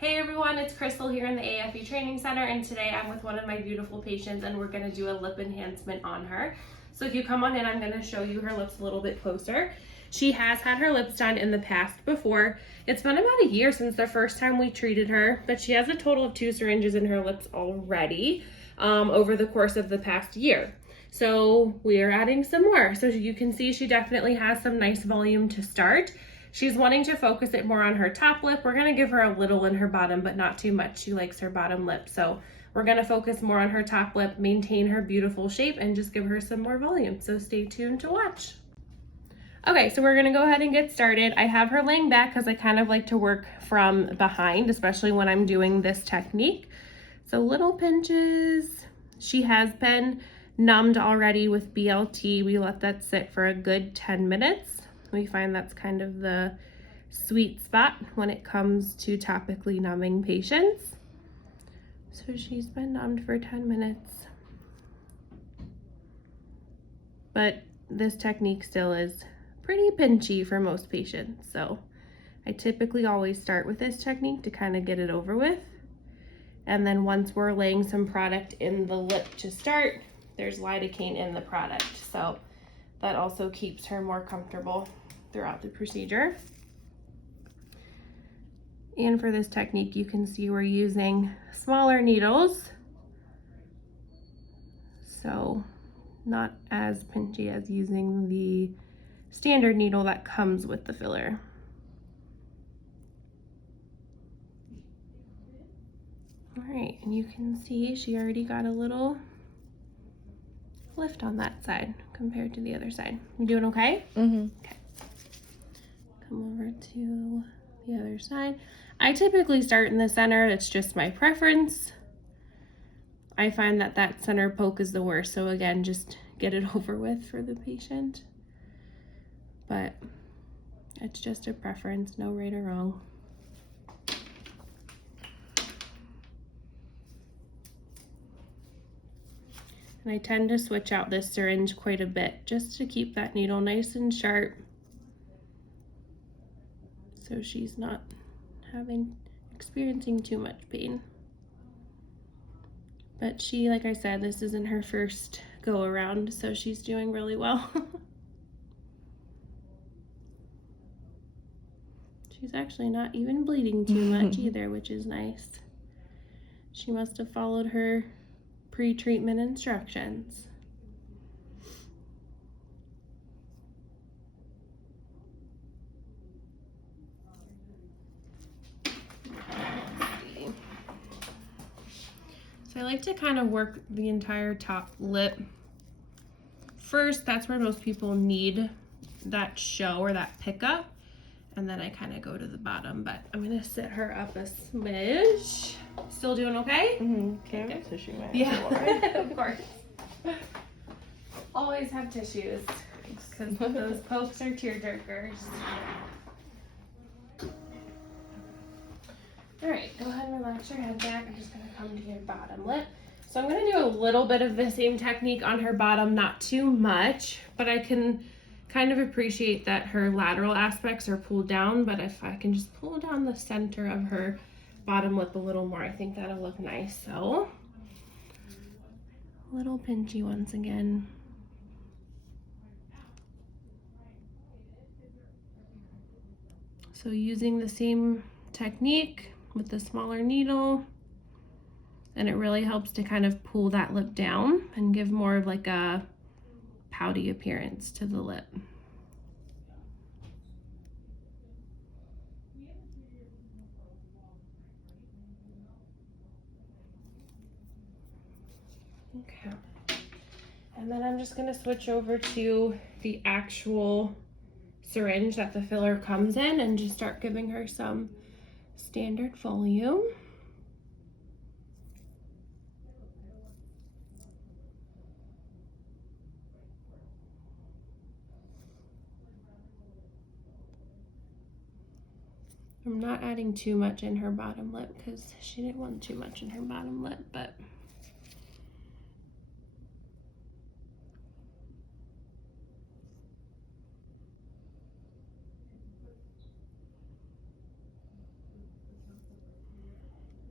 Hey everyone, it's Crystal here in the AAFE Training Center, and today I'm with one of my beautiful patients and we're going to do a lip enhancement on her. So if you come on in, I'm going to show you her lips a little bit closer. She has had her lips done in the past before. It's been about a year since the first time we treated her, but she has a total of 2 syringes in her lips already over the course of the past year. So we are adding some more. So you can see she definitely has some nice volume to start. She's wanting to focus it more on her top lip. We're gonna give her a little in her bottom, but not too much. She likes her bottom lip. So we're gonna focus more on her top lip, maintain her beautiful shape, and just give her some more volume. So stay tuned to watch. Okay, so we're gonna go ahead and get started. I have her laying back because I kind of like to work from behind, especially when I'm doing this technique. So little pinches. She has been numbed already with BLT. We let that sit for a good 10 minutes. We find that's kind of the sweet spot when it comes to topically numbing patients. So she's been numbed for 10 minutes. But this technique still is pretty pinchy for most patients. So I typically always start with this technique to kind of get it over with. And then once we're laying some product in the lip to start, there's lidocaine in the product. So that also keeps her more comfortable throughout the procedure. And for this technique, you can see we're using smaller needles. So not as pinchy as using the standard needle that comes with the filler. All right, and you can see she already got a little lift on that side compared to the other side. You doing okay? Mm-hmm. Okay. Come over to the other side. I typically start in the center. It's just my preference. I find that that center poke is the worst. So again, just get it over with for the patient. But it's just a preference, no right or wrong. And I tend to switch out this syringe quite a bit just to keep that needle nice and sharp, so she's not experiencing too much pain. But she, like I said, this isn't her first go around, so she's doing really well. She's actually not even bleeding too much either, which is nice. She must have followed her pre-treatment instructions. So I like to kind of work the entire top lip. First, that's where most people need that show or that pickup. And then I kind of go to the bottom, but I'm gonna sit her up a smidge. Still doing okay? Mm-hmm. Can I have tissue? Yeah, of course. Always have tissues, because those pokes are tear jerkers. All right, go ahead and relax your head back. I'm just gonna come to your bottom lip. So I'm gonna do a little bit of the same technique on her bottom, not too much, but I can kind of appreciate that her lateral aspects are pulled down, but if I can just pull down the center of her bottom lip a little more, I think that'll look nice. So, little pinchy once again. So using the same technique with the smaller needle, and it really helps to kind of pull that lip down and give more of like a pouty appearance to the lip. Okay. And then I'm just gonna switch over to the actual syringe that the filler comes in and just start giving her some standard volume. I'm not adding too much in her bottom lip because she didn't want too much in her bottom lip, but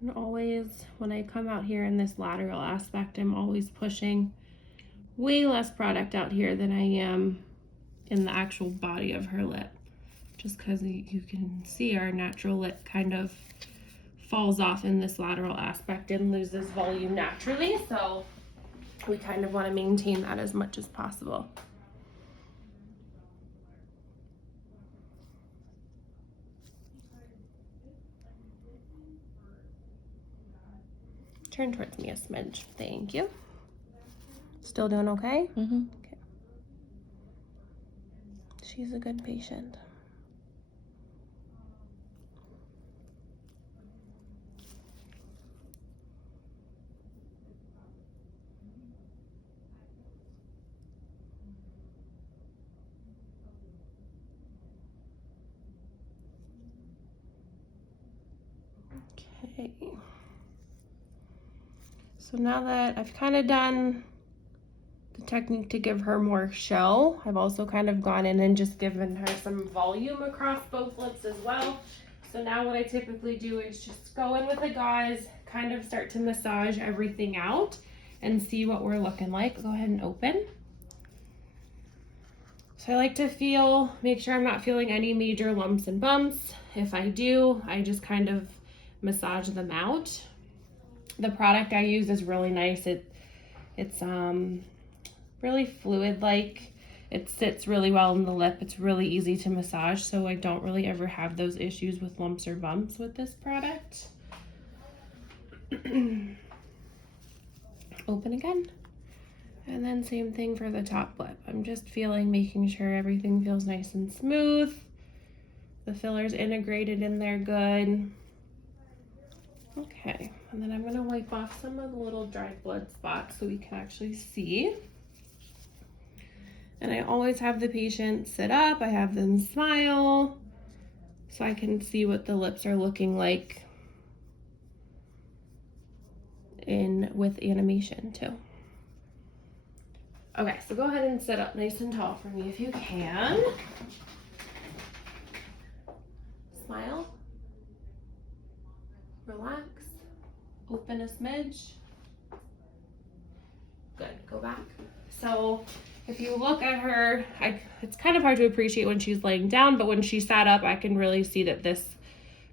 And always, when I come out here in this lateral aspect, I'm always pushing way less product out here than I am in the actual body of her lip. Just because you can see our natural lip kind of falls off in this lateral aspect and loses volume naturally. So we kind of want to maintain that as much as possible. Turn towards me a smidge. Thank you. Still doing okay? Mm-hmm. Okay. She's a good patient. Okay. So now that I've kind of done the technique to give her more show, I've also kind of gone in and just given her some volume across both lips as well. So now what I typically do is just go in with a gauze, kind of start to massage everything out and see what we're looking like. Go ahead and open. So I like to make sure I'm not feeling any major lumps and bumps. If I do, I just kind of massage them out. The product I use is really nice. It's really fluid-like. It sits really well in the lip. It's really easy to massage, so I don't really ever have those issues with lumps or bumps with this product. Open again. And then same thing for the top lip. I'm just making sure everything feels nice and smooth. The filler's integrated in there good. Okay, and then I'm gonna wipe off some of the little dried blood spots so we can actually see. And I always have the patient sit up, I have them smile, so I can see what the lips are looking like with animation too. Okay, so go ahead and sit up nice and tall for me if you can. Smile. Relax. Open a smidge. Good, go back. So if you look at her, it's kind of hard to appreciate when she's laying down, but when she sat up, I can really see that this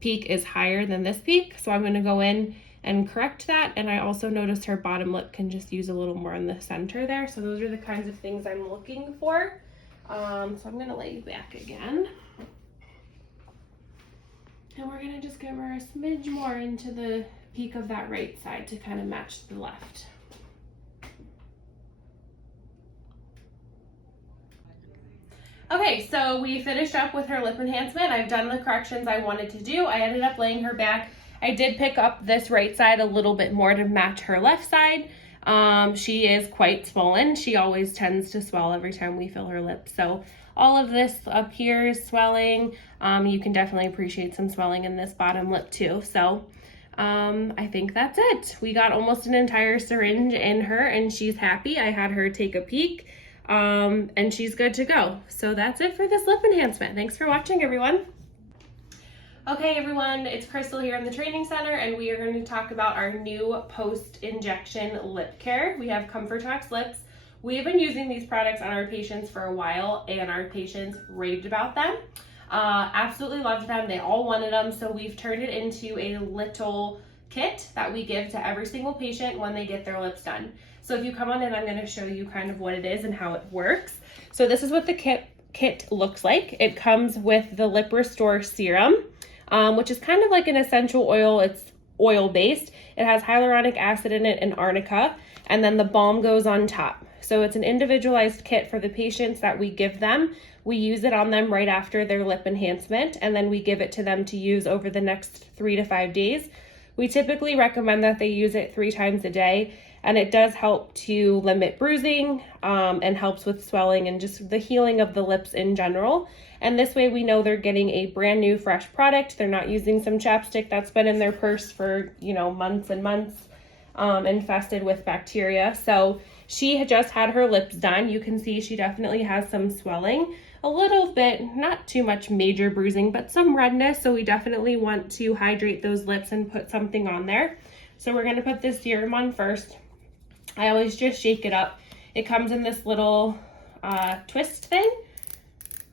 peak is higher than this peak. So I'm gonna go in and correct that. And I also noticed her bottom lip can just use a little more in the center there. So those are the kinds of things I'm looking for. So I'm gonna lay you back again. And we're gonna just give her a smidge more into the peak of that right side to kind of match the left. Okay, so we finished up with her lip enhancement. I've done the corrections I wanted to do. I ended up laying her back. I did pick up this right side a little bit more to match her left side. She is quite swollen. She always tends to swell every time we fill her lips. So all of this up here is swelling. You can definitely appreciate some swelling in this bottom lip too. So I think that's it. We got almost an entire syringe in her and she's happy. I had her take a peek and she's good to go. So that's it for this lip enhancement. Thanks for watching, everyone. Okay, everyone, it's Crystal here in the training center, and we are going to talk about our new post-injection lip care. We have Comfortox lips. We have been using these products on our patients for a while, and our patients raved about them. Absolutely loved them. They all wanted them, so we've turned it into a little kit that we give to every single patient when they get their lips done. So if you come on in, I'm going to show you kind of what it is and how it works. So this is what the kit looks like. It comes with the Lip Restore Serum, which is kind of like an essential oil. It's oil-based. It has hyaluronic acid in it and arnica, and then the balm goes on top. So it's an individualized kit for the patients that we give them. We use it on them right after their lip enhancement, and then we give it to them to use over the next 3 to 5 days. We typically recommend that they use it 3 times a day, and it does help to limit bruising and helps with swelling and just the healing of the lips in general. And this way we know they're getting a brand new fresh product. They're not using some chapstick that's been in their purse for, months and months, infested with bacteria. So she had just had her lips done. You can see she definitely has some swelling. a little bit, not too much major bruising, but some redness. So we definitely want to hydrate those lips and put something on there. So we're gonna put this serum on first. I always just shake it up. It comes in this little twist thing.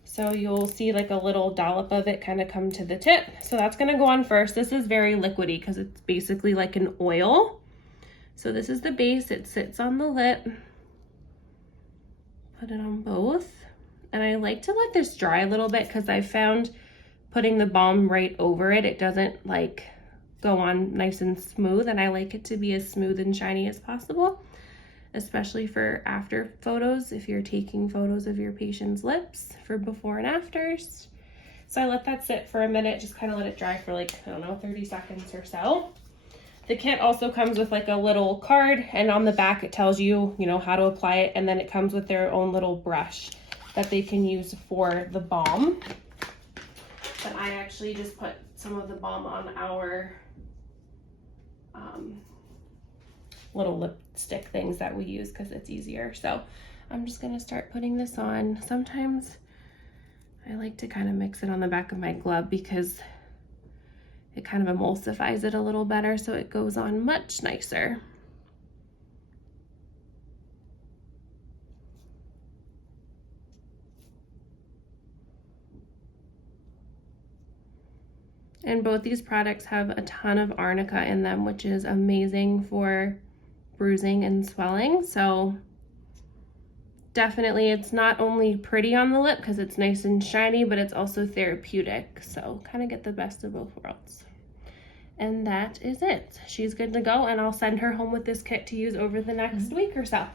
So you'll see like a little dollop of it kind of come to the tip. So that's gonna go on first. This is very liquidy because it's basically like an oil. So this is the base, it sits on the lip. Put it on both. And I like to let this dry a little bit because I found putting the balm right over it, it doesn't like go on nice and smooth, and I like it to be as smooth and shiny as possible, especially for after photos, if you're taking photos of your patient's lips for before and afters. So I let that sit for a minute, just kind of let it dry for like, I don't know, 30 seconds or so. The kit also comes with like a little card, and on the back it tells you, how to apply it, and then it comes with their own little brush that they can use for the balm. But I actually just put some of the balm on our little lipstick things that we use because it's easier. So I'm just gonna start putting this on. Sometimes I like to kind of mix it on the back of my glove because it kind of emulsifies it a little better, so it goes on much nicer. And both these products have a ton of arnica in them, which is amazing for bruising and swelling. So definitely, it's not only pretty on the lip because it's nice and shiny, but it's also therapeutic. So kind of get the best of both worlds. And that is it. She's good to go, and I'll send her home with this kit to use over the next week or so.